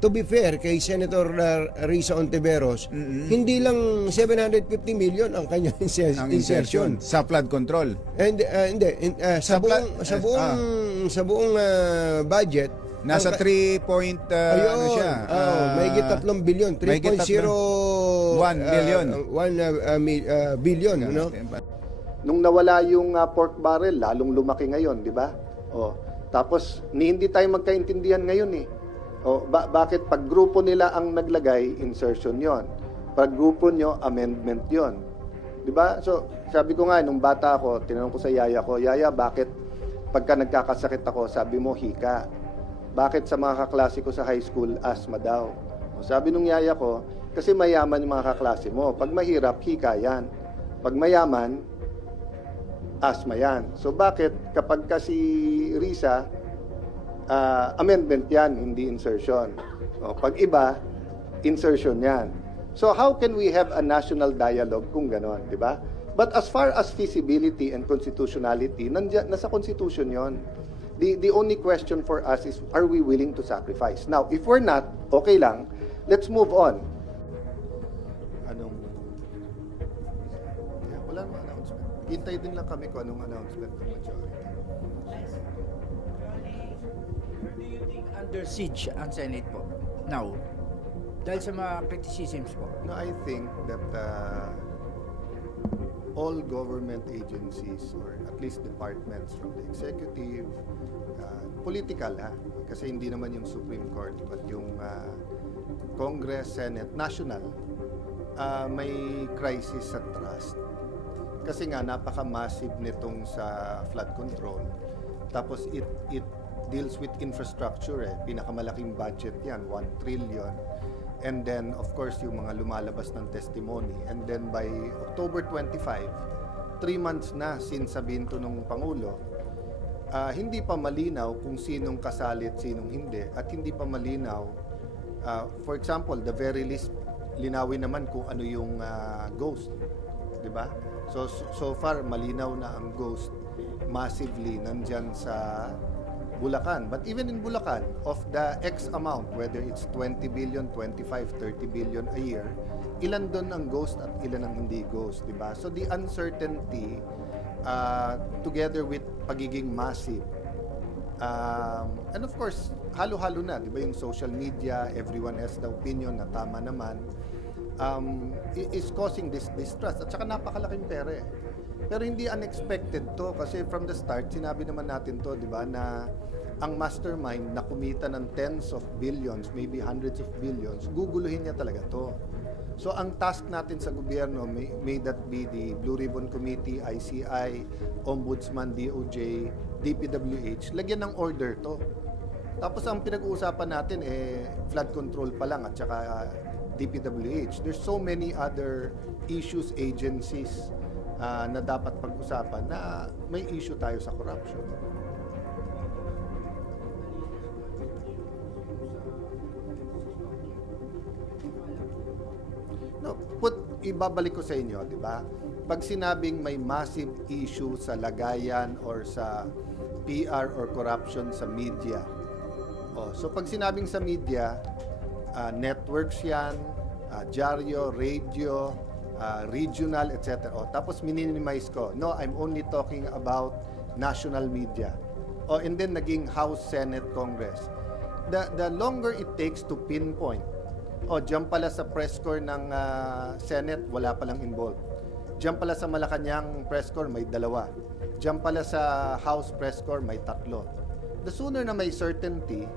to be fair kay Senator Risa Ontiveros, hindi lang 750 million ang kanyang insertion sa flood control. And hindi sa buong budget nasa 3 point ano siya? Mahigit 3 billion, 3.01 billion. 1 billion, no? Nung nawala yung pork barrel, lalong lumaki ngayon, di ba? Tapos hindi tayo magkaintindihan ngayon eh. Bakit pag grupo nila ang naglagay, insertion 'yon. Pag grupo nyo, amendment 'yon. Di ba? So, sabi ko nga nung bata ako, tinanong ko sa yaya ko, "Yaya, bakit pagka nagkakasakit ako, sabi mo hika? Bakit sa mga kaklase ko sa high school, asthma daw?" Sabi nung yaya ko, "Kasi mayaman yung mga kaklase mo. Pag mahirap, hika yan. Pag mayaman, asthma yan." So bakit kapag kasi Risa, amendment yan, hindi insertion. Pag iba, insertion yan. So how can we have a national dialogue kung ganon, di ba? But as far as feasibility and constitutionality, nasa Constitution yon. The only question for us is, are we willing to sacrifice? Now, if we're not, okay lang, let's move on. Wala namang announcement. Hintay din lang kami kung anong announcement ng majority. Do you think under siege ang Senate po now? Dahil sa mga criticisms po. No, I think that all government agencies or at least departments from the executive, political kasi hindi naman yung Supreme Court but yung Congress, Senate, national, may crisis sa trust. Kasi nga napaka-massive nitong sa flood control. Tapos it deals with infrastructure pinakamalaking budget yan, 1 trillion. And then, of course, yung mga lumalabas ng testimony. And then by October 25, 3 months na since sabihin to ng Pangulo, hindi pa malinaw kung sinong kasalit, sinong hindi. At hindi pa malinaw, for example, the very least, linawin naman kung ano yung ghost. Diba? So far, malinaw na ang ghost massively nandyan sa Bulacan. But even in Bulacan, of the X amount, whether it's 20 billion, 25, 30 billion a year, ilan doon ang ghost at ilan ang hindi ghost, di ba? So the uncertainty, together with pagiging massive, and of course, halo-halo na, di ba yung social media, everyone has the opinion na tama naman, is causing this distrust. At saka napakalaking pera Pero hindi unexpected to kasi from the start, sinabi naman natin to, di ba, na ang mastermind na kumita ng tens of billions, maybe hundreds of billions, guguluhin niya talaga to. So ang task natin sa gobyerno, may that be the Blue Ribbon Committee, ICI, Ombudsman, DOJ, DPWH, lagyan ng order to. Tapos ang pinag-uusapan natin flood control pa lang at saka DPWH. There's so many other issues, agencies na dapat pag-usapan na may issue tayo sa corruption. No, ibabalik ko sa inyo, di ba? Pag sinabing may massive issue sa lagayan or sa PR or corruption sa media. So pag sinabing sa media, networks yan, dyaryo, radio, regional, etc. Tapos minimize ko. No, I'm only talking about national media. And then naging House, Senate, Congress. The longer it takes to pinpoint, diyan pala sa press corps ng Senate, wala palang involved. Diyan pala sa Malacanang press corps, may 2. Diyan pala sa House press corps, may 3. The sooner na may certainty,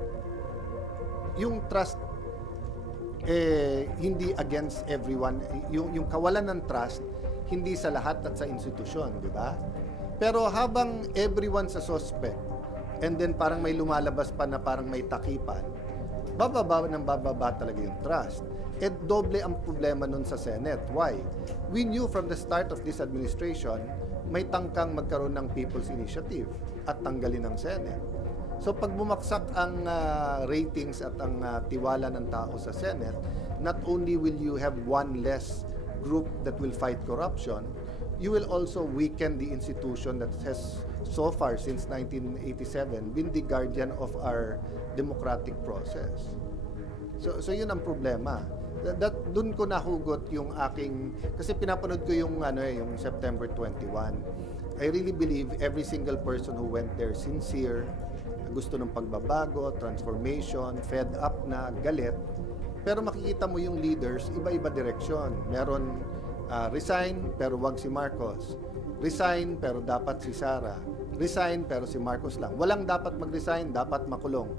yung trust hindi against everyone, yung kawalan ng trust hindi sa lahat at sa institusyon, di ba? Pero habang everyone's a suspect and then parang may lumalabas pa na parang may takipan, bababa talaga yung trust. Doble ang problema nun sa Senate. Why? We knew from the start of this administration may tangkang magkaroon ng People's Initiative at tanggalin ng Senate. So pag bumaksak ang ratings at ang tiwala ng tao sa Senate, not only will you have one less group that will fight corruption, you will also weaken the institution that has so far since 1987 been the guardian of our democratic process. So yun ang problema. Doon ko nahugot yung aking, kasi pinapanood ko yung yung September 21. I really believe every single person who went there sincere, gusto ng pagbabago, transformation, fed up na, galit. Pero makikita mo yung leaders, iba-iba direksyon. Meron resign pero wag si Marcos. Resign pero dapat si Sara. Resign pero si Marcos lang. Walang dapat mag-resign, dapat makulong.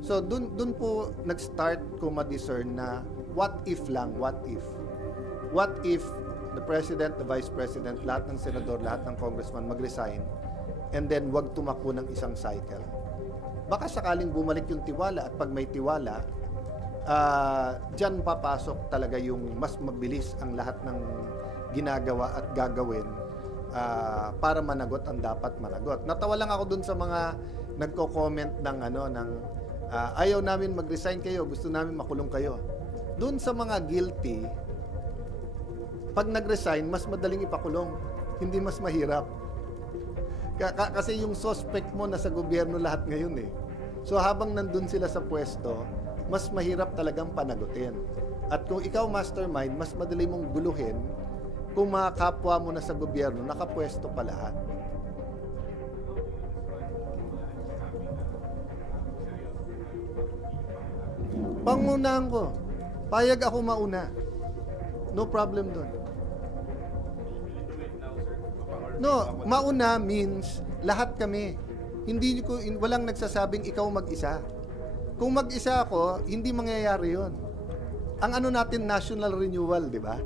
So dun po nag-start ko ma-discern na what if lang, what if? What if the President, the Vice President, lahat ng Senador, lahat ng Congressman mag-resign and then wag tumakbo ng isang cycle? Baka sakaling bumalik yung tiwala at pag may tiwala, dyan papasok talaga yung mas mabilis ang lahat ng ginagawa at gagawin para managot ang dapat managot. Natawa lang ako dun sa mga nagko-comment ng ayaw namin mag-resign kayo, gusto namin makulong kayo. Dun sa mga guilty, pag nag-resign, mas madaling ipakulong, hindi mas mahirap. Kasi yung suspect mo nasa gobyerno lahat ngayon eh. So habang nandun sila sa pwesto, mas mahirap talagang panagutin. At kung ikaw mastermind, mas madali mong guluhin kung mga kapwa mo na sa gobyerno, nakapwesto pa lahat. Pangunahan ko. Payag ako mauna. No problem doon. No, mauna means lahat kami. Walang nagsasabing ikaw mag-isa. Kung mag-isa ako, hindi mangyayari yon. Ang natin, national renewal, di ba?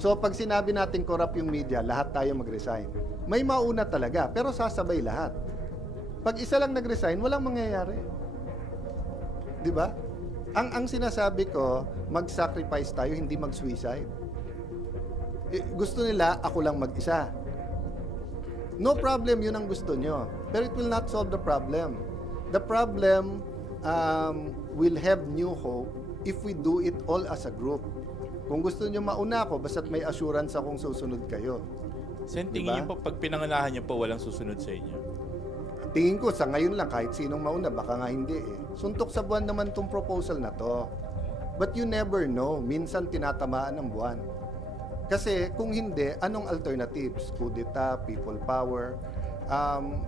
So, pag sinabi natin corrupt yung media, lahat tayo mag-resign. May mauna talaga, pero sasabay lahat. Pag isa lang nag-resign, walang mangyayari. Di ba? Ang sinasabi ko, mag-sacrifice tayo, hindi mag-suicide. Gusto nila, ako lang mag-isa. No problem, yun ang gusto nyo. Pero it will not solve the problem. The problem will have new hope if we do it all as a group. Kung gusto nyo mauna ako, basta't may assurance akong susunod kayo. Sen, tingin niyo po, pag pinangalahan niyo po, walang susunod sa inyo? Tingin ko, sa ngayon lang, kahit sinong mauna, baka nga hindi eh. Suntok sa buwan naman tong proposal na to. But you never know. Minsan tinatamaan ng buwan. Kasi kung hindi, anong alternatives? Kudeta, people power.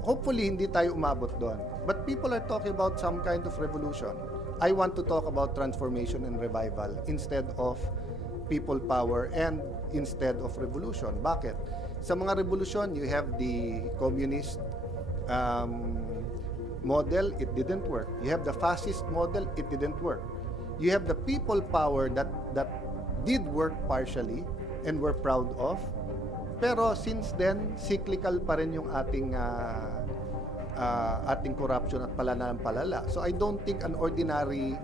Hopefully, hindi tayo umabot doon. But people are talking about some kind of revolution. I want to talk about transformation and revival instead of people power and instead of revolution. Bakit? Sa mga revolution, you have the communist model, it didn't work. You have the fascist model, it didn't work. You have the people power that did work partially and we're proud of. Pero since then, cyclical pa rin yung ating corruption at palala ng palala. So I don't think an ordinary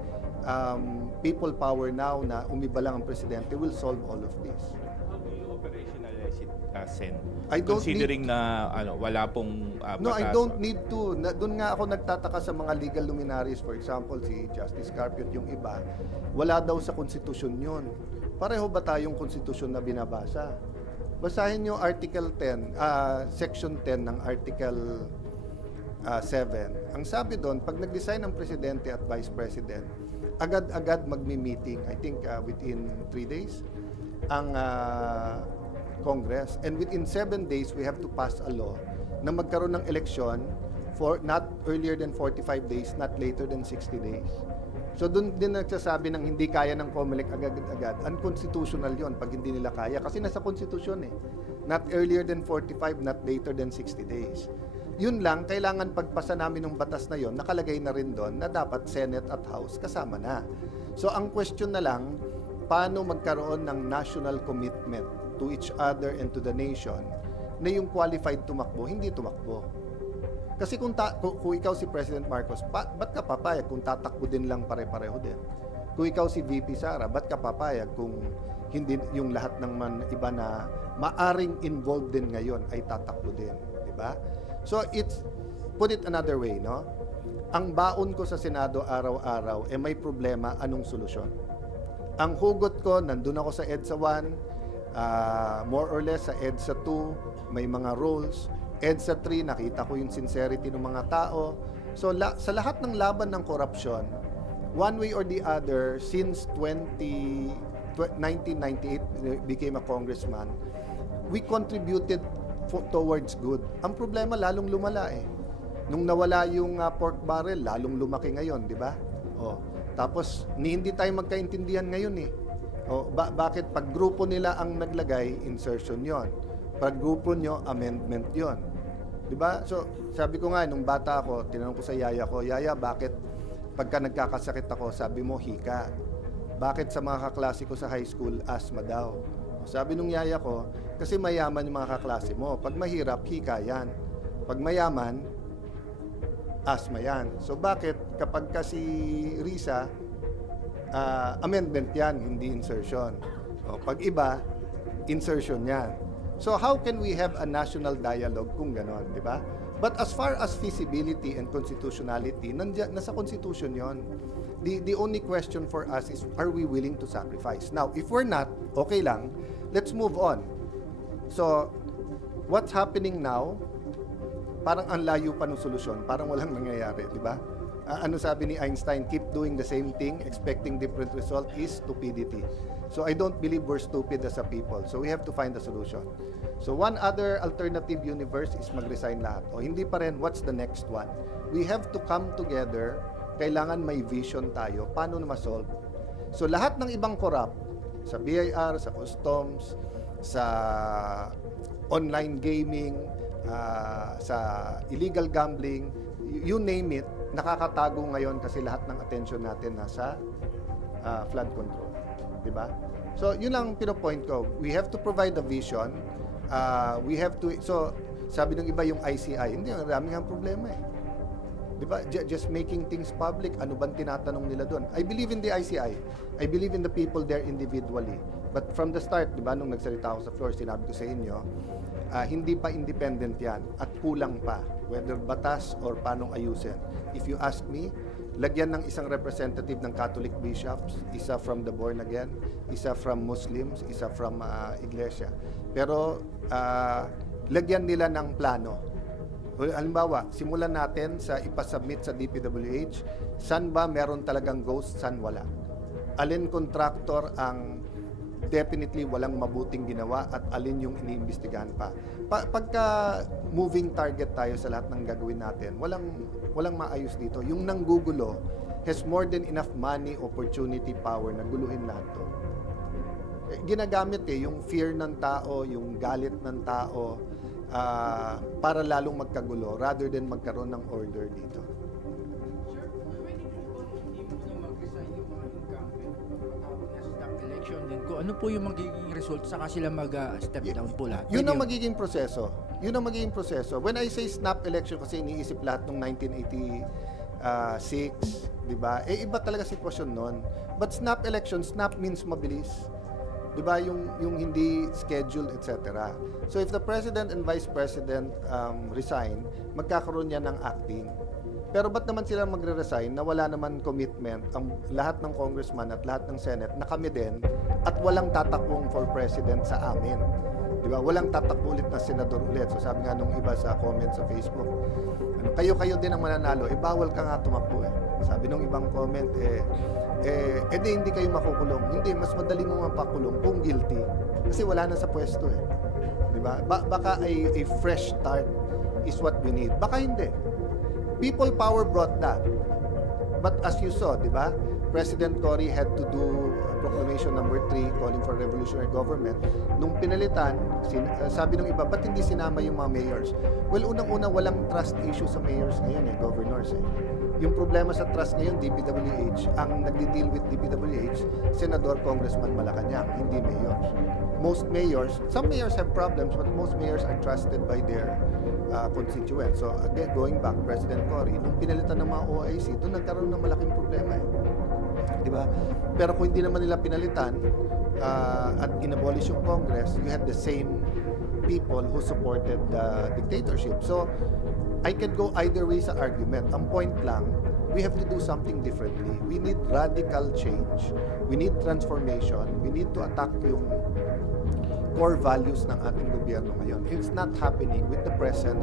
people power now na umiba lang ang presidente will solve all of this. How do you operationalize it, Sen? I don't Considering na wala pong No, I don't need to. Doon nga ako nagtataka sa mga legal luminaries, for example, si Justice Carpio at yung iba, wala daw sa konstitusyon yun. Pareho ba tayong konstitusyon na binabasa? Basahin nyo Article 10, Section 10 ng Article 7. Ang sabi doon, pag nag-design ng Presidente at Vice President, agad-agad magmi-meeting, I think within 3 days, ang Congress. And within 7 days, we have to pass a law na magkaroon ng eleksyon for not earlier than 45 days, not later than 60 days. So doon din nagsasabi ng hindi kaya ng COMELEC agad-agad. Unconstitutional yon pag hindi nila kaya. Kasi nasa konstitusyon eh. Not earlier than 45, not later than 60 days. Yun lang, kailangan pagpasa namin ng batas na yon, nakalagay na rin doon na dapat Senate at House kasama na. So ang question na lang, paano magkaroon ng national commitment to each other and to the nation na yung qualified tumakbo, hindi tumakbo. Kasi kung ikaw si President Marcos, ba't ka papayag kung tatakbo din lang pare-pareho din? Kung ikaw si VP Sara, ba't ka papayag kung hindi yung lahat ng iba na maaring involved din ngayon ay tatakbo din, di ba? So put it another way, no? Ang baon ko sa Senado araw-araw may problema, anong solusyon? Ang hugot ko, nandun ako sa EDSA 1, more or less sa EDSA 2, may mga roles. EDSA 3, nakita ko yung sincerity ng mga tao. So sa lahat ng laban ng korupsyon, one way or the other, since 1998 became a congressman, we contributed towards good. Ang problema, lalong lumala eh. Nung nawala yung pork barrel, lalong lumaki ngayon, di ba? Oh. Tapos, hindi tayo magkaintindihan ngayon eh. Oh, bakit pag grupo nila ang naglagay, insertion yon. Pag grupo nyo, amendment yon. Di ba? So, sabi ko nga, nung bata ako, tinanong ko sa yaya ko, Yaya, bakit pagka nagkakasakit ako, sabi mo, hika? Bakit sa mga kaklase ko sa high school, asthma daw? Sabi nung yaya ko, kasi mayaman yung mga kaklase mo. Pag mahirap, hika yan. Pag mayaman, asthma yan. So bakit kapag kasi Risa, amendment yan, hindi insertion. O, pag iba, insertion yan. So how can we have a national dialogue kung ganon, di ba? But as far as feasibility and constitutionality, nasa Constitution yon. The only question for us is, are we willing to sacrifice? Now, if we're not, okay lang, let's move on. So, what's happening now, parang ang layo pa ng solusyon, parang walang nangyayari, di ba? Ano sabi ni Einstein, keep doing the same thing, expecting different result is stupidity. So, I don't believe we're stupid as a people. So, we have to find a solution. So, one other alternative universe is mag-resign lahat. O, hindi pa rin, what's the next one? We have to come together. Kailangan may vision tayo paano na ma-solve. So lahat ng ibang corrupt sa BIR, sa customs, sa online gaming, sa illegal gambling, you name it, nakakatago ngayon kasi lahat ng attention natin nasa flood control, di ba? So yun lang pinopoint ko. We have to provide a vision. We have to, so sabi ng iba yung ICI, hindi, maraming ang problema eh. Diba? Just making things public, ano bang tinatanong nila doon? I believe in the ICI. I believe in the people there individually. But from the start, diba, nung nagsalita ako sa floor, sinabi ko sa inyo, hindi pa independent yan at kulang pa, whether batas or paanong ayusin. If you ask me, lagyan ng isang representative ng Catholic bishops, isa from the born again, isa from Muslims, isa from Iglesia. Pero lagyan nila ng plano. Halimbawa, simulan natin sa ipasubmit sa DPWH, saan ba meron talagang ghost, saan wala. Alin contractor ang definitely walang mabuting ginawa at alin yung iniimbestigahan pa. Pagka moving target tayo sa lahat ng gagawin natin, walang maayos dito. Yung nanggugulo has more than enough money, opportunity, power na guluhin lahat to. Ginagamit yung fear ng tao, yung galit ng tao, para lalong magkagulo rather than magkaroon ng order dito. Sir, pwede po hindi mo na mag-resign yung mga incumbent sa election din ko. Ano po yung magiging result saka sila mag-step down po lahat? Yun ang magiging proseso. Yun ang magiging proseso. When I say snap election, kasi iniisip lahat ng 1986, di ba? Iba talaga sitwasyon nun. But snap election, snap means mabilis. Diba, yung hindi scheduled, etc. So if the president and vice president resign, magkakaroon yan ng acting. Pero ba't naman sila magre-resign na wala naman commitment ang lahat ng congressman at lahat ng senate na kami din at walang tatakbong for president sa amin? Diba? Walang tatakbo ulit na senador ulit. So sabi nga nung iba sa comment sa Facebook, kayo din ang mananalo, bawal ka nga tumakbo eh. Sabi nung ibang comment, hindi kayo makukulong. Hindi, mas madali mo mapakulong kung guilty. Kasi wala na sa pwesto eh. Diba? Baka a fresh start is what we need. Baka hindi. People power brought that. But as you saw, diba? President Cory had to do Proclamation number 3 calling for revolutionary government. Nung pinalitan, sabi ng iba, ba't hindi sinama yung mga mayors? Well, unang-una, walang trust issue sa mayors ngayon governors Yung problema sa trust ngayon, DPWH, ang nagdi-deal with DPWH, Senador, Congressman Malacanang, hindi mayors. Most mayors, some mayors have problems, but most mayors are trusted by their constituents. So again, going back, President Cory, nung pinalitan ng mga OIC, doon nagkaroon ng malaking problema Di ba? Pero kung hindi naman nila pinalitan at inabolish yung Congress, you had the same people who supported the dictatorship. So, I can go either way sa argument. Ang point lang, we have to do something differently. We need radical change. We need transformation. We need to attack core values ng ating gobyerno ngayon. It's not happening with the present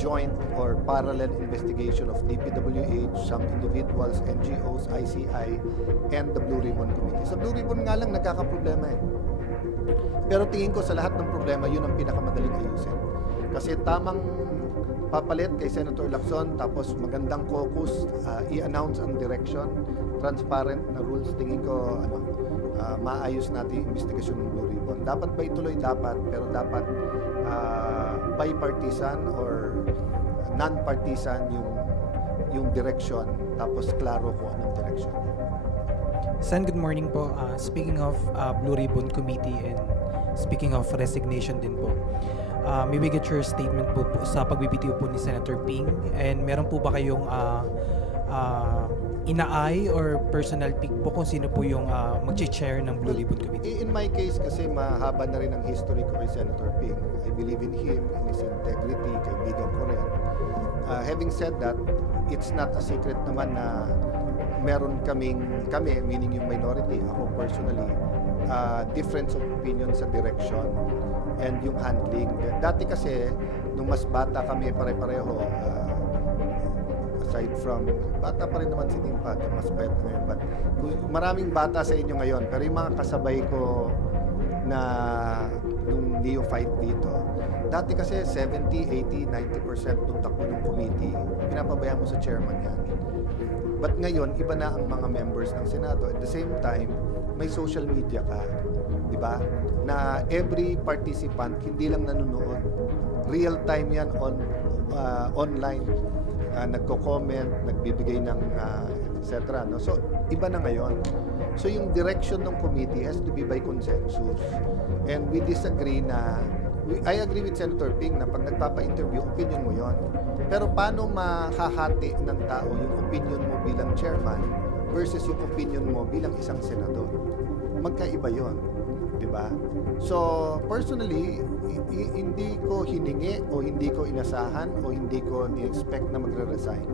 joint or parallel investigation of DPWH, some individuals, NGOs, ICI, and the Blue Ribbon Committee. Sa Blue Ribbon nga lang nagkakaproblema eh. Pero tingin ko sa lahat ng problema, yun ang pinakamadaling ayusin. Kasi tamang papalit kay Senator Lacson, tapos magandang caucus, i-announce ang direction, transparent na rules, tingin ko maayos natin yung investigasyon ng Blue Ribbon. Dapat ba ituloy? Dapat, pero dapat bipartisan or non-partisan yung direction, tapos klaro kung anong direction. Sen, good morning po. Speaking of Blue Ribbon Committee and speaking of resignation din po, may we get your statement po sa pagbibitiw po ni Senator Ping, and meron po ba kayong inaay or personal pick po kung sino po yung mag-chair ng Blue Ribbon Committee? In my case kasi mahaba na rin ang history ko kay Senator Ping. I believe in him, in his integrity, kaibigan ko rin. Having said that, it's not a secret naman na meron kami, meaning yung minority, ako personally, difference of opinion sa direction and yung handling. Dati kasi, nung mas bata kami pare-pareho, aside from, bata pa rin naman si Timpat, mas payat na ngayon. But maraming bata sa inyo ngayon, pero yung mga kasabay ko na nung neophyte dito, dati kasi 70, 80, 90% nung takbo ng committee, pinapabayaan mo sa chairman yan. But ngayon, iba na ang mga members ng Senado. At the same time, may social media ka, di ba? Na every participant, hindi lang nanonood. Real time yan online. Nagko-comment, nagbibigay ng etc. No? So, iba na ngayon. So, yung direction ng committee has to be by consensus. And we disagree na, I agree with Senator Ping na pag nagpapa-interview, opinion mo yon. Pero paano mahahati ng tao yung opinion mo bilang chairman versus yung opinion mo bilang isang senador? Magkaiba yon, di ba? So, personally, hindi ko hiningi o hindi ko inasahan o hindi ko ni-expect na magre-resign.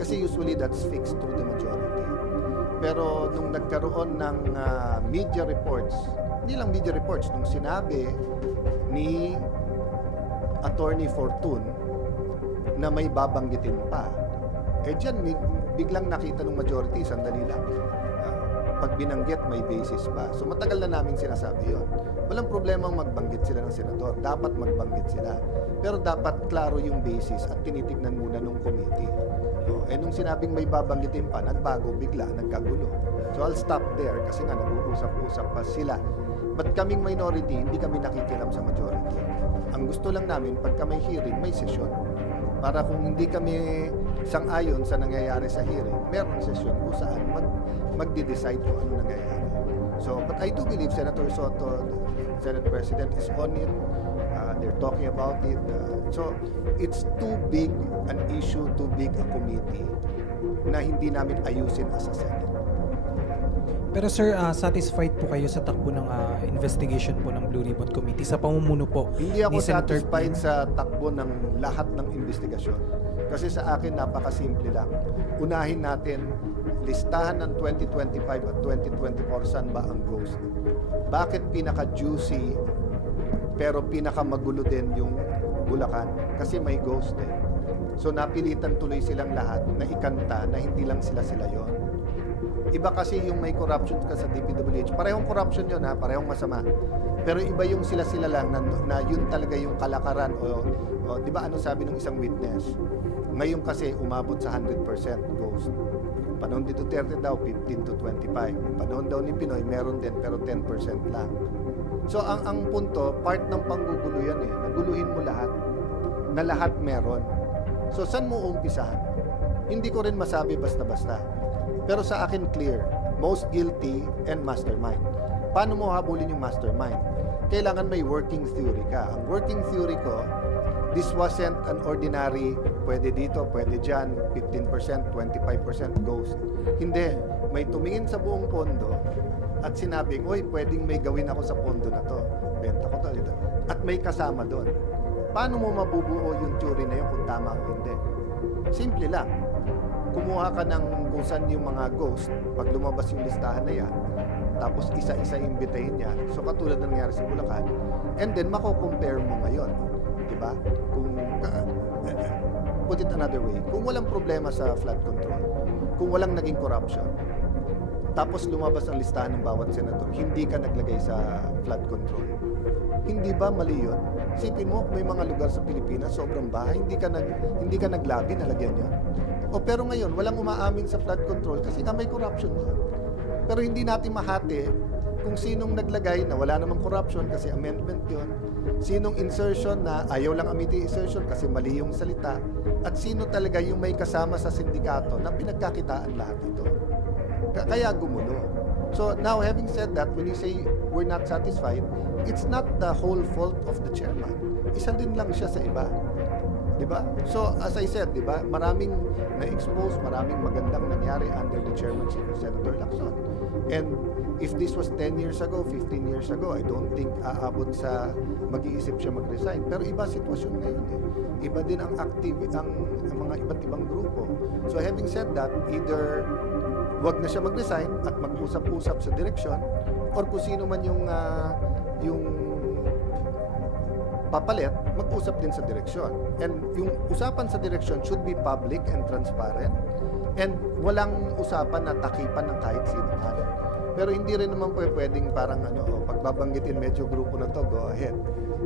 Kasi usually that's fixed through the majority. Pero nung nagkaroon ng media reports, hindi lang media reports, nung sinabi ni Attorney Fortune na may babanggitin pa, dyan biglang nakita ng majority, sandali lang. Pag binanggit, may basis pa. So matagal na namin sinasabi yon. Walang problema magbanggit sila ng senador. Dapat magbanggit sila. Pero dapat klaro yung basis at tinitignan muna ng committee. So, nung sinabing may babanggitin pa, nagbago bigla, nagkagulo. So I'll stop there kasi nga nag-uusap-usap pa sila. But kaming minority, hindi kami nakikialam sa majority. Ang gusto lang namin, pagka may hearing, may session. Para kung hindi kami sang-ayon sa nangyayari sa hearing, meron session kung saan magde-decide kung ano nangyayari. So, but I do believe Senator Soto, Senate President, is on it. They're talking about it. So, it's too big an issue, too big a committee na hindi namin ayusin as a Senate. Pero sir, satisfied po kayo sa takbo ng investigation po ng Blue Ribbon Committee sa pamumuno po Hindi ako ni Senator satisfied Ping? sa takbo ng lahat ng investigasyon. Kasi sa akin, napakasimple lang. Unahin natin, listahan ng 2025 at 2024, saan ba ang ghost? Bakit pinaka-juicy pero pinaka-magulo din yung Bulacan? Kasi may ghost eh. So napilitan tuloy silang lahat na ikanta na hindi lang sila yon. Iba kasi yung may corruption ka sa DPWH. Parehong corruption yun ha, parehong masama. Pero iba yung sila lang na yun talaga yung kalakaran o di ba ano sabi ng isang witness? Ngayon kasi umabot sa 100% ghost. Panahon ni Duterte daw 15 to 25. Panahon daw ni Pinoy meron din pero 10% lang. So ang punto, part ng panggugulo yan eh. Naguluhin mo lahat. Na lahat meron. So saan mo umpisahan? Hindi ko rin masabi basta-basta. Pero sa akin clear, most guilty and mastermind. Paano mo habulin yung mastermind? Kailangan may working theory ka. Ang working theory ko, this wasn't an ordinary, pwede dito, pwede dyan, 15%, 25% ghost. Hindi. May tumingin sa buong pondo at sinabing, oy, pwedeng may gawin ako sa pondo na to. Benta ko to. Dito. At may kasama doon. Paano mo mabubuo yung theory na yun kung tama o hindi? Simple lang. Kumuha ka ng kung saan yung mga ghost, pag lumabas yung listahan na yan, tapos isa-isa imbitahin niya. So katulad ng nangyari sa Bulacan, and then mako-compare mo ngayon, di ba? Kung put it another way, kung walang problema sa flood control, kung walang naging corruption, tapos lumabas ang listahan ng bawat senador, hindi ka naglagay sa flood control. Hindi ba mali yun? Isipin mo, may mga lugar sa Pilipinas, sobrang bahay, hindi ka naglabi na lagyan yun. O pero ngayon, walang umaamin sa flood control kasi nga may corruption yun. Pero hindi natin mahati kung sinong naglagay na wala namang corruption kasi amendment yun, sinong insertion na ayaw lang amiti insertion kasi mali yung salita, at sino talaga yung may kasama sa sindikato na pinagkakitaan lahat ito. Kaya gumulo. So now, having said that, when you say we're not satisfied, it's not the whole fault of the chairman. Isa din lang siya sa iba. Diba? So, as I said, diba, maraming na-expose, maraming magandang nangyari under the chairmanship of Senator Lacson. And if this was 10 years ago, 15 years ago, I don't think aabot sa mag-iisip siya mag-resign. Pero iba sitwasyon ngayon eh. Iba din ang mga iba't ibang grupo. So, having said that, either wag na siya mag-resign at mag-usap-usap sa direksyon, or kung sino man yung papalit, mag-usap din sa direksyon. And yung usapan sa direksyon should be public and transparent, and walang usapan na takipan ng kahit sino man. Pero hindi rin naman pwedeng parang pagbabanggitin medyo grupo na to, go ahead.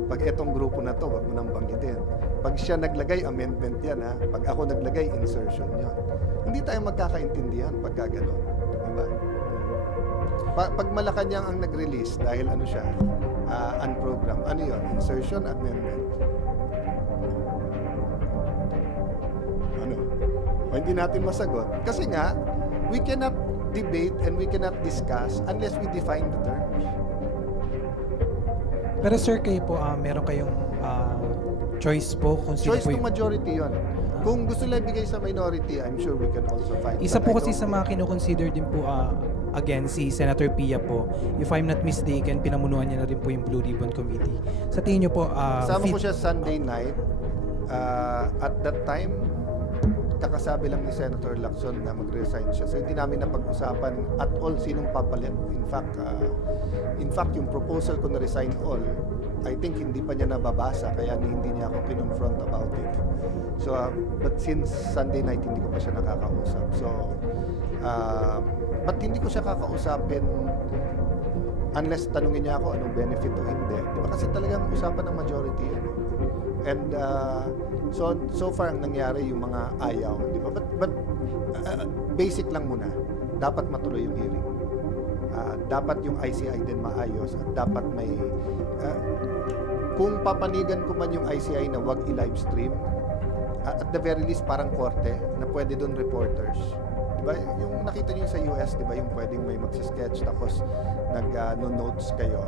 Pag etong grupo na to, wag mo nang banggitin. Pag siya naglagay, amendment yan ha. Pag ako naglagay, insertion yan. Hindi tayo magkakaintindihan pagka gano'n. Diba? Pag Malacanang ang nag-release dahil ano siya, unprogram. Ano yun? Insertion, amendment. Ano? O, hindi natin masagot. Kasi nga, we cannot debate and we cannot discuss unless we define the terms. Pero sir, kayo po, meron kayong choice po kung sino Choice po to majority yun. Kung gusto lang ibigay sa minority, I'm sure we can also find. Isa But po I kasi don't sa mga kinoconsider din po, again, si Senator Pia po, if I'm not mistaken, pinamunuan niya na rin po yung Blue Ribbon Committee. Sa tingin niyo po, Kasama ko siya Sunday night. At that time, kakasabi lang ni Senator Lacson na mag-resign siya. So hindi namin napag-usapan at all sinong papalit. In fact, yung proposal ko na resign all, I think hindi pa niya nababasa kaya hindi niya ako kinonfront about it. So, but since Sunday night, hindi ko pa siya nakakausap. So, but hindi ko siya kakausapin unless tanungin niya ako anong benefit o hindi. Di ba kasi talagang usapan ng majority yan. And so far ang nangyari yung mga ayaw. Di ba? But basic lang muna. Dapat matuloy yung hearing. Dapat yung ICI din maayos at dapat may kung papanigan ko man yung ICI na wag i-live stream, at the very least parang korte na pwede doon reporters. Diba? Yung nakita niyo sa US, diba, yung pwedeng may magsi-sketch tapos nag-notes kayo.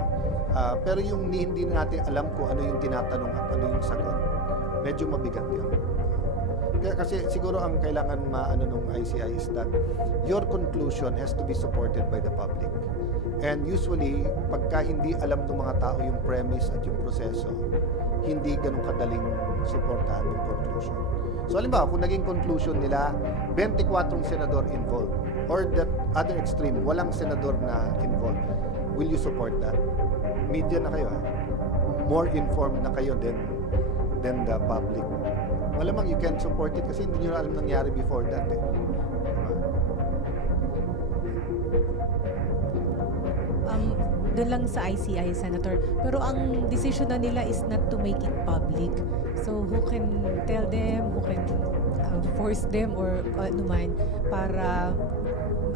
Pero yung hindi natin alam kung ano yung tinatanong at ano yung sagot, medyo mabigat yun. Kasi siguro ang kailangan maano nung ICI is that your conclusion has to be supported by the public. And usually, pagka hindi alam ng mga tao yung premise at yung proseso, hindi ganun kadaling suportahan yung conclusion. So, halimbawa, kung naging conclusion nila, 24 senador involved, or that other extreme, walang senador na involved, will you support that? Media na kayo, more informed na kayo than the public. Malamang you can't support it kasi hindi nyo alam nangyari before that eh. Doon lang sa ICI, Senator. Pero ang decision na nila is not to make it public. So who can tell them, who can force them or ano man para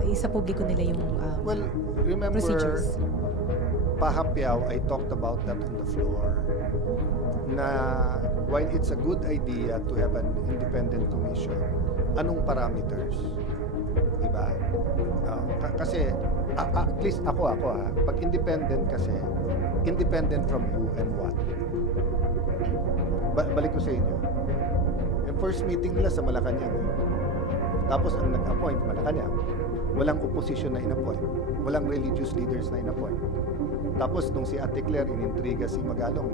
isa publiko nila yung well, remember, procedures? Pahapyaw, I talked about that on the floor na while it's a good idea to have an independent commission, anong parameters? Diba? Kasi at least ako pag independent kasi, independent from who and what? Balik ko sa inyo. Yung first meeting nila sa Malacanang, tapos ang nag-appoint Malacanang, walang opposition na in-appoint, walang religious leaders na in-appoint. Tapos nung si Ate Claire inintriga si Magalong,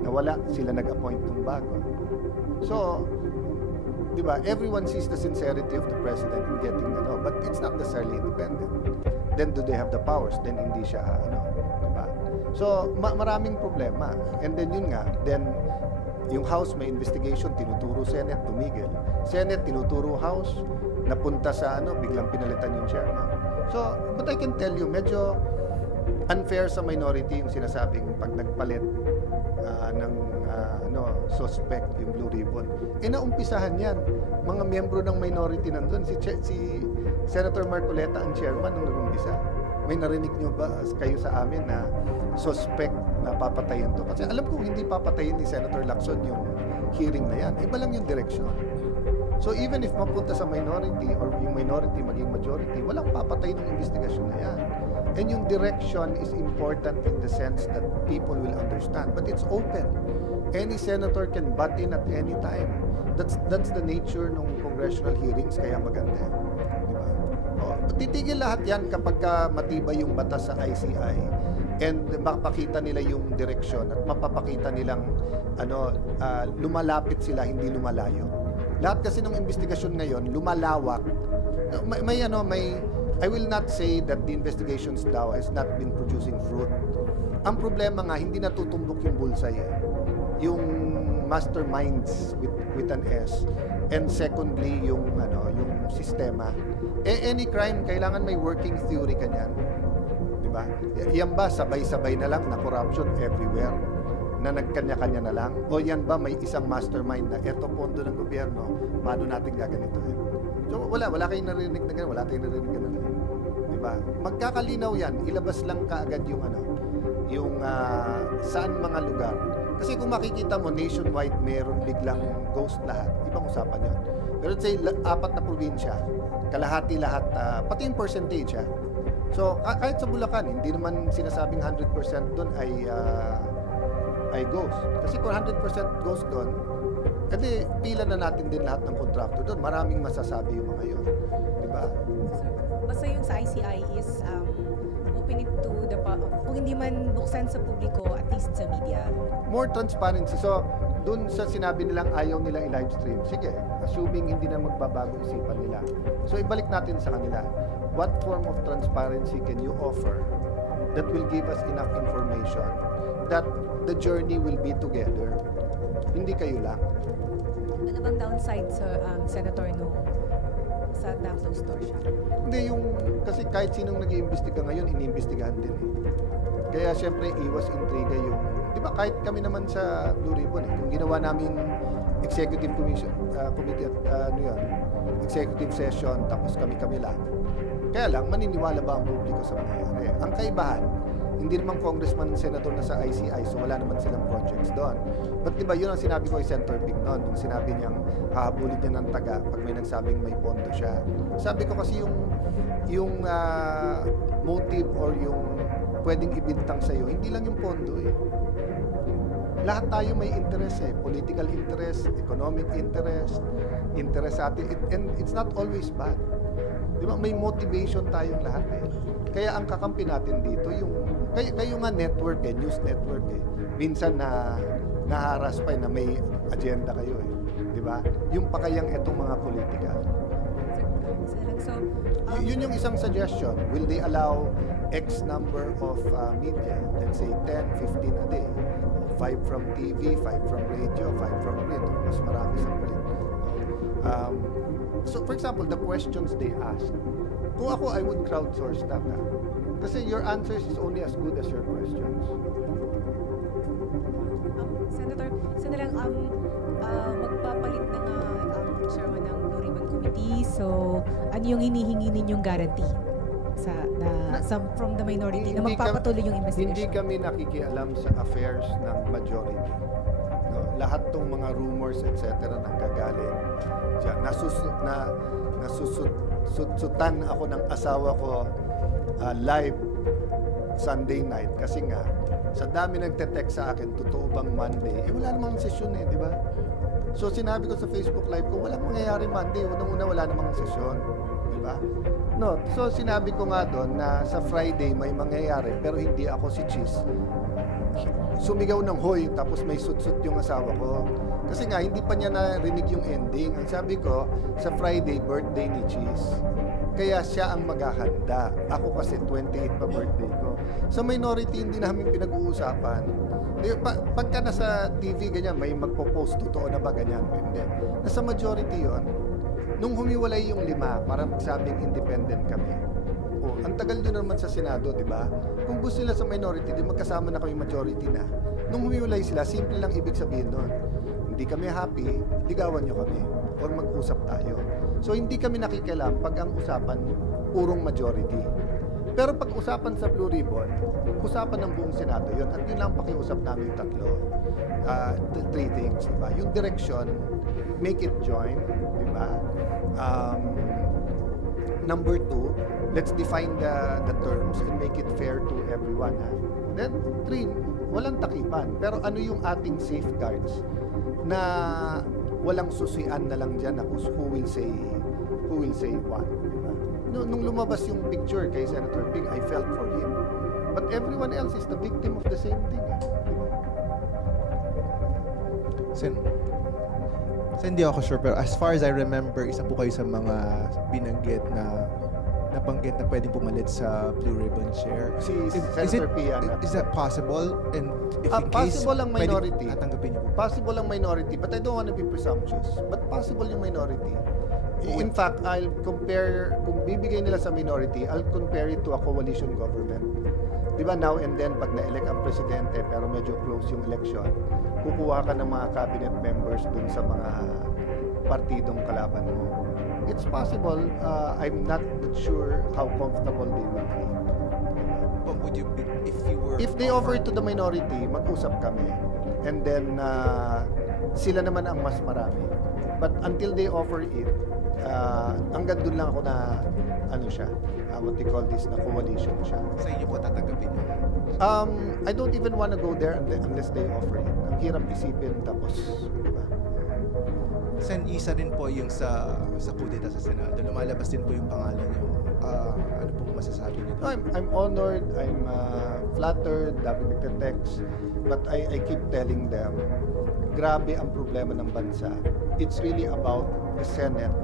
nawala, sila nag-appoint ng bago. So, di ba, everyone sees the sincerity of the president in getting but it's not necessarily independent. then do they have the powers? Then hindi siya, diba? So, maraming problema. And then yun nga, then yung House may investigation, tinuturo Senate, tumigil. Senate, tinuturo House, napunta sa biglang pinalitan yung chairman. So, but I can tell you, medyo unfair sa minority yung sinasabing pag nagpalit ng suspect yung Blue Ribbon. Naumpisahan yan. Mga miyembro ng minority nandun. Si Senator Marcoleta ang chairman nung nag-umpisa. May narinig nyo ba kayo sa amin na suspect na papatayin to? Kasi alam ko hindi papatayin ni Senator Lacson yung hearing na yan. Iba lang yung direction. So even if mapunta sa minority or yung minority maging majority, walang papatayin ng investigasyon na yan. And yung direction is important in the sense that people will understand. But it's open. Any senator can butt in at any time. That's the nature ng congressional hearings, kaya maganda. Diba? Titigil lahat yan kapag matibay yung batas sa ICI and mapapakita nila yung direksyon at mapapakita nilang lumalapit sila, hindi lumalayo. Lahat kasi ng investigasyon ngayon lumalawak. I will not say that the investigations daw has not been producing fruit. Ang problema nga, hindi natutumbok yung bullseye. Yung masterminds with an S. And secondly, yung sistema. Any crime, kailangan may working theory kanyan. Diba? Yan ba, sabay-sabay na lang na corruption everywhere? Na nagkanya-kanya na lang? O yan ba, may isang mastermind na eto pondo ng gobyerno, paano natin gaganituhin? So, wala kayong narinig na gano'n, wala tayong narinig na gano'n. Diba? Magkakalinaw yan, ilabas lang kaagad yung saan mga lugar. Kasi kung makikita mo, nationwide, meron biglang ghost lahat. Ibang usapan yun. Pero let's say, 4 na probinsya, kalahati lahat, pati yung percentage, ha? So, kahit sa Bulacan, hindi naman sinasabing 100% doon ay ghost. Kasi kung 100% ghost doon, edi pila na natin din lahat ng contractor doon. Maraming masasabi yung mga yun. Diba? Basta yung sa ICI is open it to the kung hindi man buksan sa publiko, at least sa media. More transparency. So, dun sa sinabi nilang ayaw nila i-live stream, sige, assuming hindi na magbabago isipan nila. So, ibalik natin sa kanila. What form of transparency can you offer that will give us enough information that the journey will be together? Hindi kayo lang. Ano bang downside sa Senator sa na-close door siya? Hindi, kasi kahit sinong nag-iimbestiga ngayon, iniimbestigahan din eh. Kaya syempre, iwas intriga yung, di ba kahit kami naman sa Blue Ribbon kung ginawa namin executive committee at executive session, tapos kami lang. Kaya lang, maniniwala ba ang publiko sa mangyayari? Ang kaibahan, hindi naman congressman, senator na sa ICI, so wala naman silang projects doon. But diba, yun ang sinabi ko kay Senator Ping noon, nung sinabi niyang hahabulin niya ng taga pag may nagsabing may pondo siya. Sabi ko kasi yung motive or yung pwedeng ibintang sa'yo, hindi lang yung pondo eh. Lahat tayo may interest eh. Political interest, economic interest, interest sa atin. And it's not always bad. Di ba? May motivation tayong lahat eh. Kaya ang kakampi natin dito, kayo nga network eh, news network eh. Minsan naharas pa eh, na may agenda kayo eh. Di ba? Yung pakayang etong mga political. Yun yung isang suggestion. Will they allow X number of media? Let's say 10, 15 a day. 5 from TV, 5 from radio, 5 from print. Mas marami sa print. So for example, the questions they ask. Kung ako, I would crowdsource that. Kasi your answers is only as good as your questions. Senator, isa na lang magpapalit na nga ang chairman ng Blue Ribbon Committee. So, ano yung hinihingi ninyong guarantee from the minority na magpapatuloy yung investigation? Hindi kami nakikialam sa affairs ng majority. No? Lahat tong mga rumors, etc. nanggagaling dyan. Nasusutan ako ng asawa ko live Sunday night kasi nga sa dami nagte-text sa akin, totoo bang Monday? Wala namang sesyon eh, di ba? So sinabi ko sa Facebook live ko, walang mangyayari Monday. Unang-una wala namang sesyon, di ba? No, so sinabi ko nga doon na sa Friday may mangyayari pero hindi ako si Cheese. Sumigaw ng hoy tapos may sut-sut yung asawa ko. Kasi nga hindi pa niya narinig yung ending. Ang sabi ko, sa Friday birthday ni Cheese. Kaya siya ang maghahanda. Ako kasi 28 pa birthday ko. Sa minority, hindi namin pinag-uusapan. Pagka nasa TV, ganyan, may magpo-post, totoo na ba, ganyan? Hindi. Nasa majority yon. Nung humiwalay yung 5, para magsabing independent kami. Ang tagal nyo naman sa Senado, di ba? Kung gusto nila sa minority, di magkasama na kami majority na. Nung humiwalay sila, simple lang ibig sabihin nun. Hindi kami happy, ligawan nyo kami. Or mag-usap tayo. So, hindi kami nakikialam pag ang usapan, purong majority. Pero pag usapan sa Blue Ribbon, usapan ng buong Senado yun. At yun lang pakiusap namin tatlo. Three things, di ba? Yung direction, make it joint, di ba? Number 2, let's define the terms and make it fair to everyone. Ha? Then, 3, walang takipan. Pero ano yung ating safeguards na walang susian na lang dyan na who will say what. Diba? Nung lumabas yung picture kay Senator Ping, I felt for him. But everyone else is the victim of the same thing. Diba? Hindi ako sure, pero as far as I remember, isa po kayo sa mga nabanggit na pwedeng pumalit sa Blue Ribbon Chair. Si Senator Ping. Is that possible? And if in case, possible ang minority. Tatanggapin niyo po. Possible ang minority, but I don't want to be presumptuous. But possible yung minority. In fact, I'll compare, kung bibigay nila sa minority, I'll compare it to a coalition government. Di ba now and then, pag na-elect ang presidente, pero medyo close yung election, kukuha ka ng mga cabinet members dun sa mga partidong kalaban mo. It's possible. I'm not sure how comfortable they will be. But would you, if they offer it to the minority, mag-usap kami. And then, sila naman ang mas marami. But until they offer it, hanggang dun lang ako na, what they call this, na coalition siya. Sa inyo po tatanggapin niyo? I don't even want to go there unless they offer it. Ang hirap isipin, tapos, diba? Isa din po yung sa kudeta sa Senado. Lumalabas din po yung pangalan niyo. Ano po masasabi niyo? I'm honored, I'm flattered, dami nagte-text, but I keep telling them, grabe ang problema ng bansa. It's really about the Senate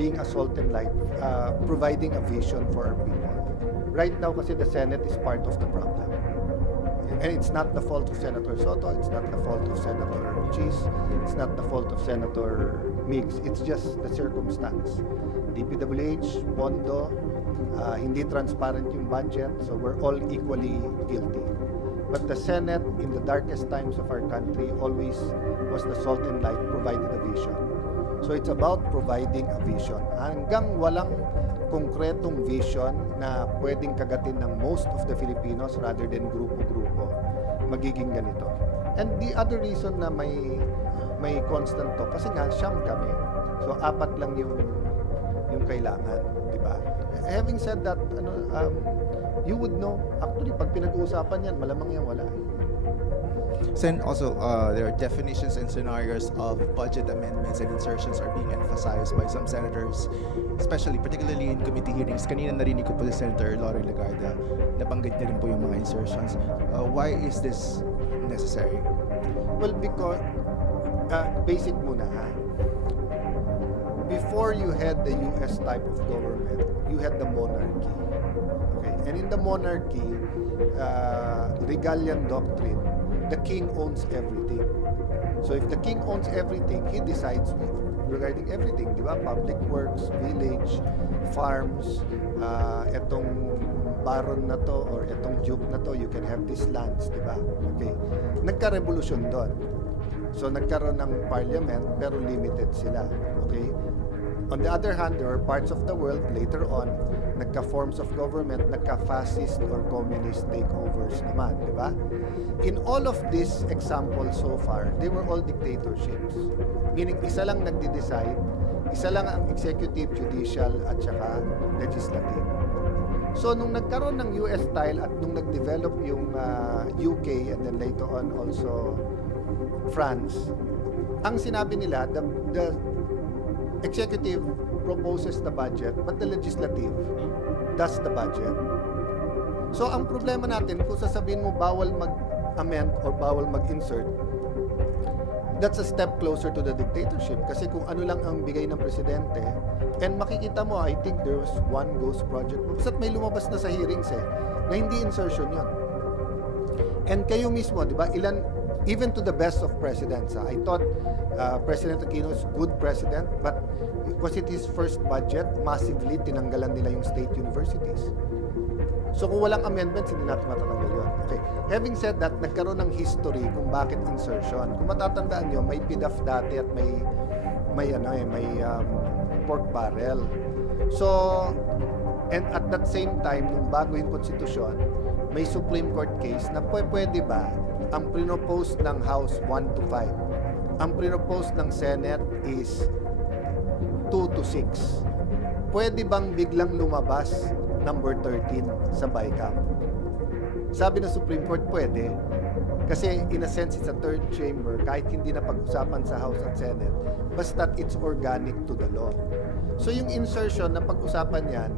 being a salt and light, providing a vision for our people. Right now kasi the Senate is part of the problem. And it's not the fault of Senator Soto, it's not the fault of Senator Chis, it's not the fault of Senator Migs, it's just the circumstance. DPWH, Pondo, hindi transparent yung budget, so we're all equally guilty. But the Senate, in the darkest times of our country, always was the salt and light, provided a vision. So it's about providing a vision. Hanggang walang konkretong vision na pwedeng kagatin ng most of the Filipinos rather than grupo-grupo, magiging ganito. And the other reason na may constant to, kasi nga siyam kami. So 4 lang yung kailangan, di ba? Having said that, you would know, actually pag pinag-uusapan yan, malamang yan wala. Sen, also, there are definitions and scenarios of budget amendments and insertions are being emphasized by some senators, particularly in committee hearings. Kanina narinig ko po si Senator Loren Legarda, nabanggit niya rin po yung mga insertions. Why is this necessary? Well, because, basic muna ha. Before you had the US type of government, you had the monarchy. Okay? And in the monarchy, Regalian doctrine, the king owns everything. So if the king owns everything, he decides regarding everything, di ba? Public works, village, farms, etong baron na to or etong duke na to, you can have these lands, di ba? Okay. Nagka-revolution doon. So nagkaroon ng parliament pero limited sila. Okay? On the other hand, there are parts of the world later on nagka-forms of government, nagka-fascist or communist takeovers naman, di ba? In all of these examples so far, they were all dictatorships. Meaning, isa lang nagde-decide, isa lang ang executive, judicial, at saka legislative. So, nung nagkaroon ng US style at nung nag-develop yung UK and then later on also France, ang sinabi nila, the executive proposes the budget, but the legislative does the budget. So, ang problema natin, kung sasabihin mo bawal mag-amend or bawal mag-insert, that's a step closer to the dictatorship. Kasi kung ano lang ang bigay ng presidente, and makikita mo, I think there was one ghost project. Basta't may lumabas na sa hearings na hindi insertion yun. And kayo mismo, di ba, even to the best of presidents, I thought President Aquino is good president, but was it his first budget? Massively, tinanggalan nila yung state universities. So kung walang amendments, hindi natin matatanggal yun. Okay. Having said that, nagkaroon ng history kung bakit insertion. Kung matatandaan nyo, may PDAF dati at may pork barrel. So, and at that same time, nung bago yung konstitusyon, may Supreme Court case na pwede ba ang pinopose ng House 1 to 5, ang pinopose ng Senate is 2 to 6. Pwede bang biglang lumabas number 13 sa BICAM? Sabi ng Supreme Court, pwede. Kasi in a sense, it's a third chamber, kahit hindi na pag-usapan sa House at Senate, basta it's organic to the law. So yung insertion na pag-usapan yan,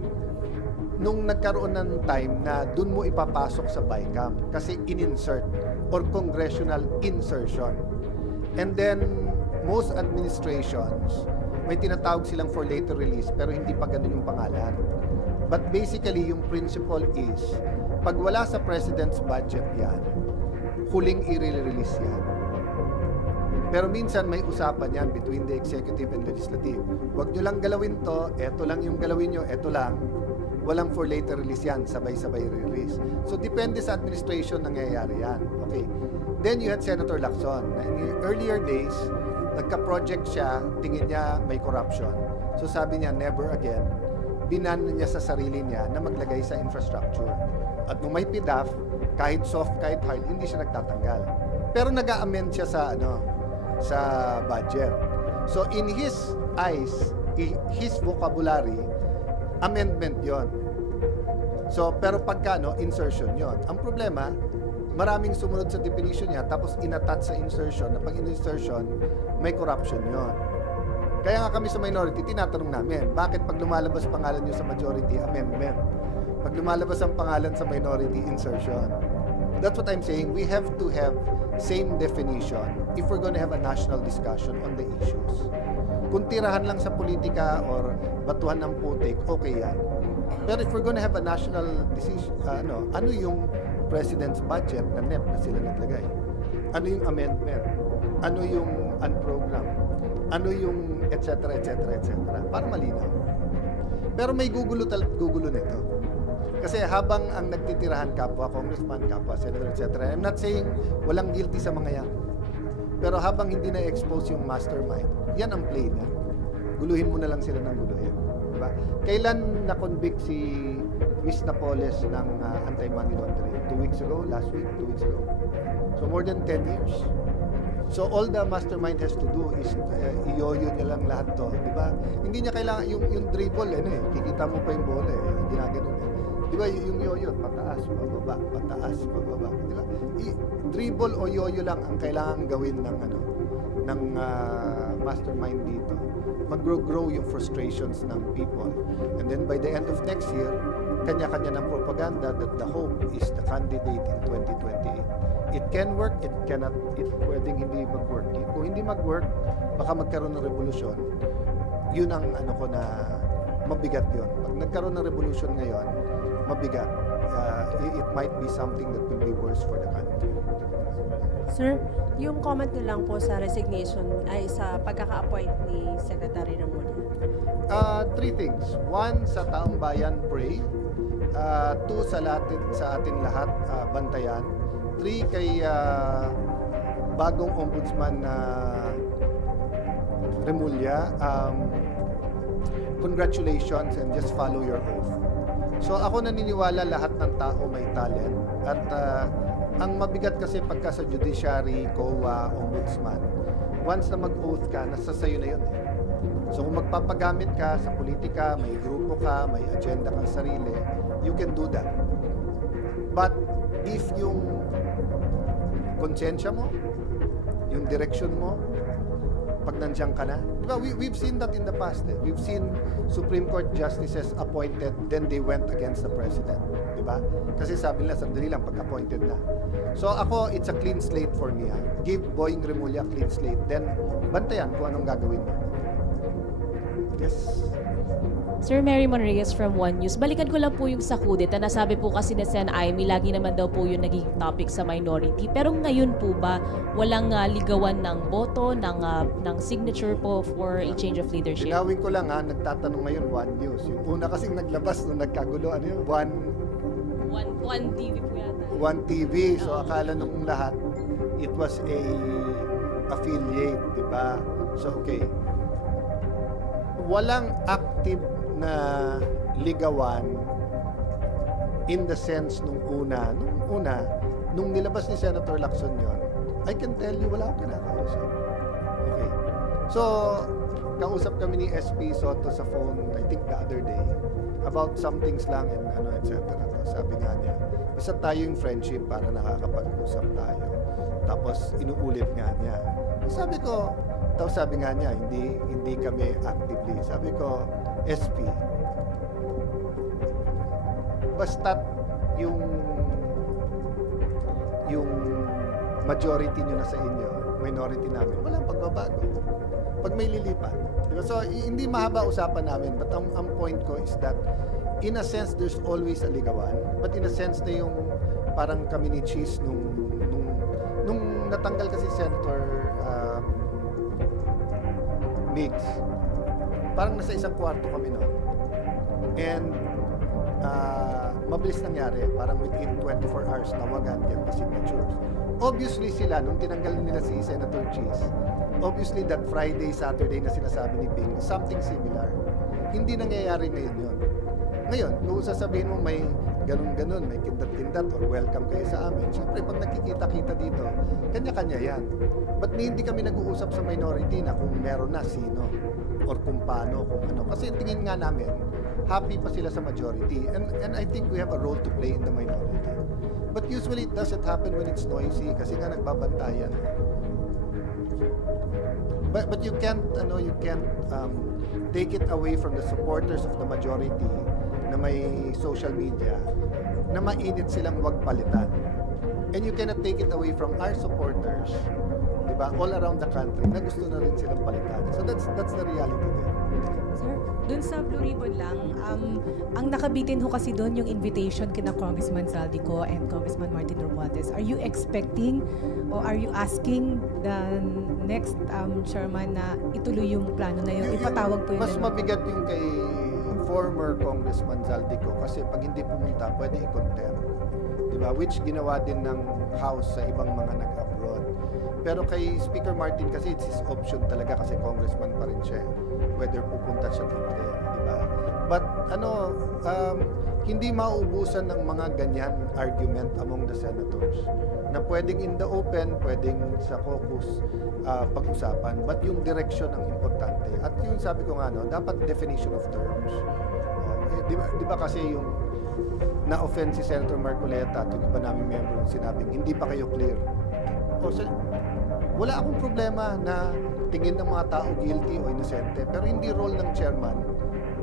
nung nagkaroon ng time na dun mo ipapasok sa BICAM, kasi in-insert or congressional insertion. And then, most administrations, may tinatawag silang for later release, pero hindi pa ganun yung pangalan. But basically, yung principle is, pag wala sa president's budget yan, huling i-release yan. Pero minsan may usapan yan between the executive and legislative. Huwag nyo lang galawin to, eto lang yung galawin nyo, eto lang. Walang for later release yan, sabay-sabay release. So depende sa administration nangyayari yan. Okay. Then you had Senator Lacson. In the earlier days, nagka-project siya, tingin niya may corruption. So sabi niya, never again. Binan niya sa sarili niya na maglagay sa infrastructure. At nung may PDAF, kahit soft, kahit hard, hindi siya nagtatanggal. Pero nag-a-amend siya sa budget. So in his eyes, his vocabulary, amendment yon. So, pero pagka, insertion yon. Ang problema, maraming sumunod sa definition niya, tapos inattach sa insertion, na pag insertion, may corruption yon. Kaya nga kami sa minority, tinatanong namin, bakit pag lumalabas pangalan nyo sa majority, amendment? Pag lumalabas ang pangalan sa minority, insertion. That's what I'm saying. We have to have same definition if we're going to have a national discussion on the issues. Kung tirahan lang sa politika or batuhan ng putik, okay yan. Pero if we're going to have a national decision, ano yung president's budget na NEP na sila naglagay? Ano yung amendment? Ano yung unprogram? Ano yung etc. Para malinaw. Pero may gugulo nito. Kasi habang ang nagtitirahan kapwa, congressman, kapwa, senator, etc. I'm not saying walang guilty sa mga yan. Pero habang hindi na-expose yung mastermind, yan ang play niya. Guluhin mo na lang sila ng guluhin. Diba? Kailan na-convict si Miss Napoles ng anti-money laundering? 2 weeks ago? Last week? 2 weeks ago? So more than 10 years. So all the mastermind has to do is iyoyo niya lang lahat to. Diba? Hindi niya kailangan yung dribble, kikita mo pa yung bola, ginagano. Diba yung yoyo, pataas, pababa, pataas, pababa. Diba? Dribble o yoyo lang ang kailangan gawin ng mastermind dito. Mag-grow yung frustrations ng people. And then by the end of next year, kanya-kanya ng propaganda that the hope is the candidate in 2028. It can work, it cannot, pwedeng hindi mag-work. Kung hindi mag-work, baka magkaroon ng revolusyon. Yun ang na mabigat yun. Pag nagkaroon ng revolution ngayon, mabigat. It might be something that will be worse for the country. Sir, yung comment nyo lang po sa resignation ay sa pagkaka-appoint ni Secretary Remulla. 3 things. 1, sa taong bayan, pray. 2, sa atin lahat, bantayan. 3, kay bagong ombudsman na Remulla, congratulations and just follow your oath. So ako naniniwala lahat ng tao may talent at ang mabigat kasi pagka sa judiciary, COA, ombudsman, once na mag-oath ka, nasa sayo na yun. So kung magpapagamit ka sa politika, may grupo ka, may agenda kang sarili, you can do that. But if yung konsensya mo, yung direction mo, pag nandiyan ka na. Diba, we've seen that in the past. We've seen Supreme Court justices appointed, then they went against the president. Diba? Kasi sabi nila, sandali lang, pag-appointed na. So ako, it's a clean slate for me. Give Boying Remulla a clean slate, then bantayan kung anong gagawin mo. Yes. Sir Mary Monreyes from One News. Balikan ko lang po yung sa kudeta. Nasabi po kasi ni Sen. Amy, lagi naman daw po yung naging topic sa minority. Pero ngayon po ba, walang ligawan ng boto, ng signature po for a change of leadership? Pinawin ko lang nagtatanong ngayon One News. Yung una kasing naglabas nung nagkagulo, ano yun? One TV po yata. One TV. So akala nung lahat, it was a affiliate, di ba? So okay. Walang active na ligawan in the sense nung nilabas ni Senator Lacson yon, I can tell you wala akong kinakausap. Okay. So, kausap kami ni SP Soto sa phone, I think the other day, about some things lang and etc. Sabi nga niya, isa tayong friendship para nakakapag-usap tayo. Tapos, inuulit nga niya. Sabi ko, sabi nga niya, hindi kami actively. Sabi ko, SP, basta't yung majority nyo na sa inyo, minority namin, walang pagbabago. Pag may lilipat. Diba? So, hindi mahaba usapan namin, but ang point ko is that, in a sense, there's always a ligawan, but in a sense na yung parang kami ni Cheese nung natanggal kasi Senator Migs, parang nasa isang kwarto kami noon. And mabilis nangyari, parang within 24 hours tawagan, get the signatures. Obviously sila, nung tinanggal nila si Senator Cheese, obviously that Friday, Saturday na sinasabi ni Ping, something similar. Hindi nangyayari ngayon yun. Ngayon, kung sasabihin mo may ganun-ganun, may kindat-kindat or welcome kayo sa amin, syempre pag nakikita-kita dito, kanya-kanya yan. But hindi kami nag-uusap sa minority na kung meron na sino or kung paano, kung ano. Kasi tingin nga namin, happy pa sila sa majority. And I think we have a role to play in the minority. But usually it doesn't happen when it's noisy kasi nga nagbabantayan. But you can't take it away from the supporters of the majority na may social media na mainit silang wag palitan. And you cannot take it away from our supporters, diba, all around the country na gusto na rin silang palitan. So that's the reality there. Sir, dun sa Blue Ribbon lang, ang nakabitin ho kasi doon yung invitation kina Congressman Zaldico and Congressman Martin Romualdez. Are you expecting or are you asking the next chairman na ituloy yung plano na yun? Ipatawag po yun. Mas mabigat yung kay former Congressman Zaldico kasi pag hindi pumunta, pwede i-contempt. Diba? Which ginawa din ng House sa ibang mga nag-abroad. Pero kay Speaker Martin kasi it's his option talaga kasi congressman pa rin siya. Whether pupunta siya o hindi. Diba? But hindi mauubusan ng mga ganyan argument among the senators na pwedeng in the open, pwedeng sa caucus pag-usapan, but yung direction ang importante. At yung sabi ko nga, dapat definition of terms. Di ba kasi yung na-offend si Senator Marcoleta at yung iba namin member yung sinabing, hindi pa kayo clear. Wala akong problema na tingin ng mga tao guilty o inosente, pero hindi role ng chairman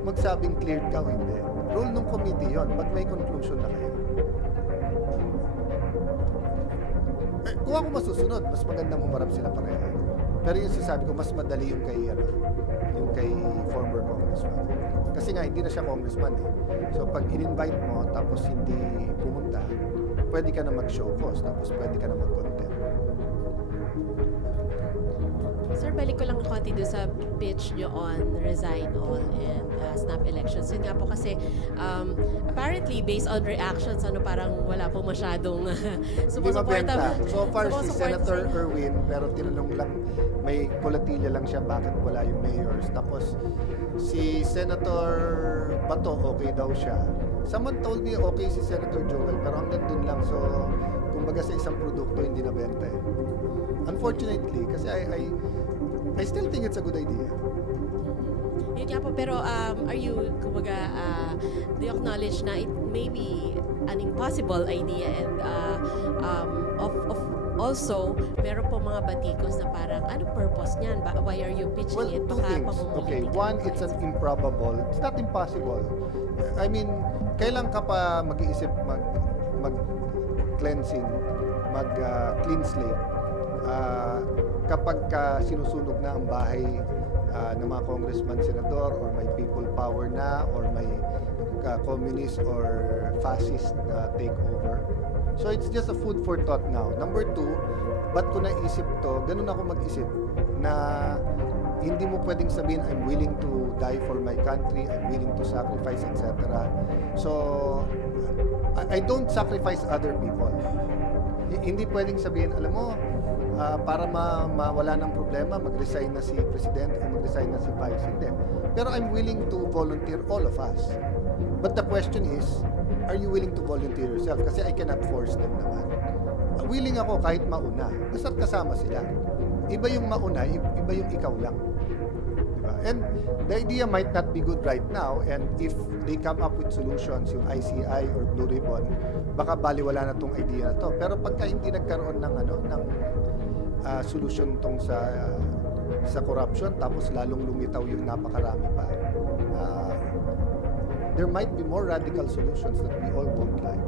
magsabing cleared ka o hindi. Role ng committee yon, pag may conclusion na kayo. Kung ako masusunod, mas magandang humarap sila pareho. Pero yung sasabi ko, mas madali yung kay former congressman. Kasi nga, hindi na siya congressman eh. So, pag in-invite mo, tapos hindi pumunta, pwede ka na mag-show cause, tapos pwede ka na mag-contempt. Sir, balik ko lang konti doon sa pitch nyo on resign all and snap elections. Yun nga po kasi apparently based on reactions, parang wala po masyadong sumusuporta. So far si Senator Erwin, pero tinanong lang, may kulatilla lang siya bakit wala yung mayors. Tapos si Senator Bato, okay daw siya. Someone told me okay si Senator Joel, pero hanggang dun lang. So kumbaga sa isang produkto hindi nabenta eh. Unfortunately, kasi I still think it's a good idea. Yun nga po, pero are you, kumbaga, do you acknowledge na it may be a an impossible idea and also meron po mga batikos na parang ano purpose niyan? Why are you pitching Well, it? two Baka things. Okay, pamumulitika one, po it's an kayo. improbable. It's not impossible. I mean, kailan ka pa mag-iisip mag-cleansing, mag-clean slate kapag sinusunog na ang bahay ng mga congressman, senador, or may people power na, or may communist or fascist takeover. So it's just a food for thought now. Number two, ba't ko naisip to? Ganun ako mag-isip na hindi mo pwedeng sabihin, I'm willing to die for my country, I'm willing to sacrifice, etc. So, I don't sacrifice other people. Hindi pwedeng sabihin, alam mo, para mawala ng problema, mag-resign na si President o mag-resign na si Vice. Hindi. Pero I'm willing to volunteer, all of us. But the question is, are you willing to volunteer yourself? Kasi I cannot force them naman. Willing ako kahit mauna. Basta't kasama sila. Iba yung mauna, iba yung ikaw lang. Diba? And the idea might not be good right now, and if they come up with solutions, yung ICI or Blue Ribbon, baka baliwala na tong idea na to. Pero pagka hindi nagkaroon ng solusyon tong sa corruption, tapos lalong lumitaw yung napakarami pa, there might be more radical solutions that we all won't like.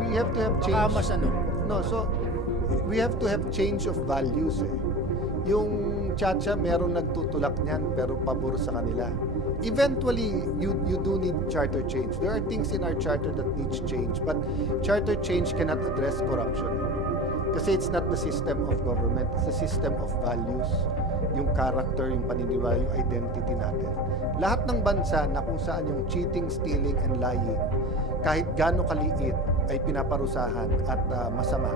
We have to have change. Baka mas ano? No, so we have to have change of values. Yung Chacha, meron nagtutulak niyan pero pabor sa kanila. Eventually, you do need charter change. There are things in our charter that needs change, but charter change cannot address corruption. Kasi it's not the system of government, it's the system of values, yung character, yung paniniwala, yung identity natin. Lahat ng bansa na kung saan yung cheating, stealing, and lying, kahit gaano kaliit, ay pinaparusahan at masama,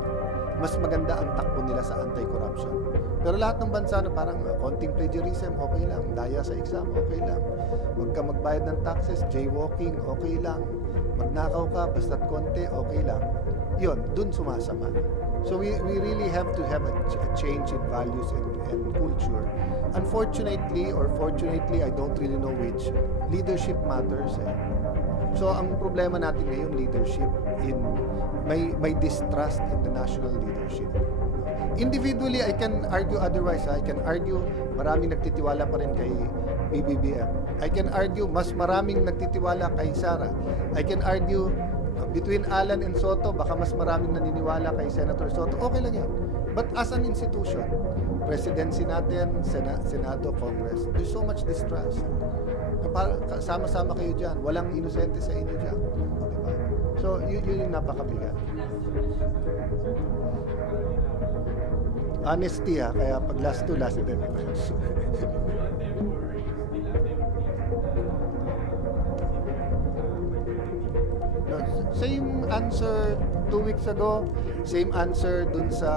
mas maganda ang takbo nila sa anti-corruption. Pero lahat ng bansa na parang konting plagiarism, okay lang. Daya sa exam, okay lang. Huwag ka magbayad ng taxes, jaywalking, okay lang. Magnakaw ka, basta't konti, okay lang. Yun, dun sumasama. So we really have to have a change in values and culture. Unfortunately, or fortunately, I don't really know which, leadership matters. So ang problema natin ngayon, leadership, may distrust in the national leadership. Individually, I can argue otherwise. I can argue maraming nagtitiwala pa rin kay PBBM. I can argue mas maraming nagtitiwala kay Sara. I can argue between Alan and Soto, baka mas maraming naniniwala kay Senator Soto. Okay lang yan. But as an institution, presidency natin, Senado, Congress, there's so much distrust. Sama-sama kayo dyan. Walang inosente sa inyo dyan. Diba? So, yun yung napakabigat. Honesty kaya pag last to last din. Same answer 2 weeks ago, same answer dun sa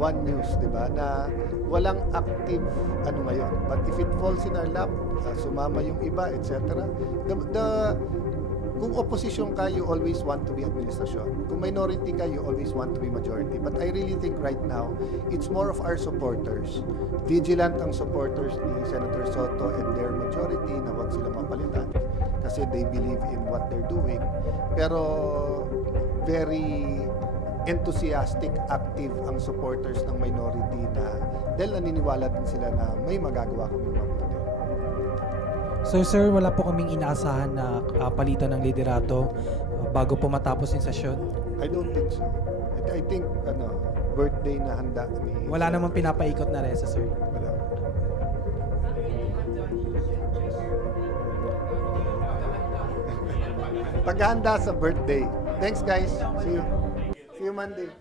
One News, di ba? Na walang active ngayon. But if it falls in our lap, sumama yung iba, etc. Kung opposition ka, you always want to be administrasyon. Kung minority ka, you always want to be majority. But I really think right now, it's more of our supporters. Vigilant ang supporters ni Senator Soto and their majority na wag sila mapalitan kasi they believe in what they're doing. Pero very enthusiastic, active ang supporters ng minority na dahil naniniwala din sila na may magagawa kami mabuti. So sir, wala po kaming inaasahan na palitan ng liderato bago po matapos yung sesyon? I don't think so. I think birthday na handa ni... Wala namang pinapaikot na resa, sir? Wala. Paghahanda sa birthday. Thanks guys. See you Monday.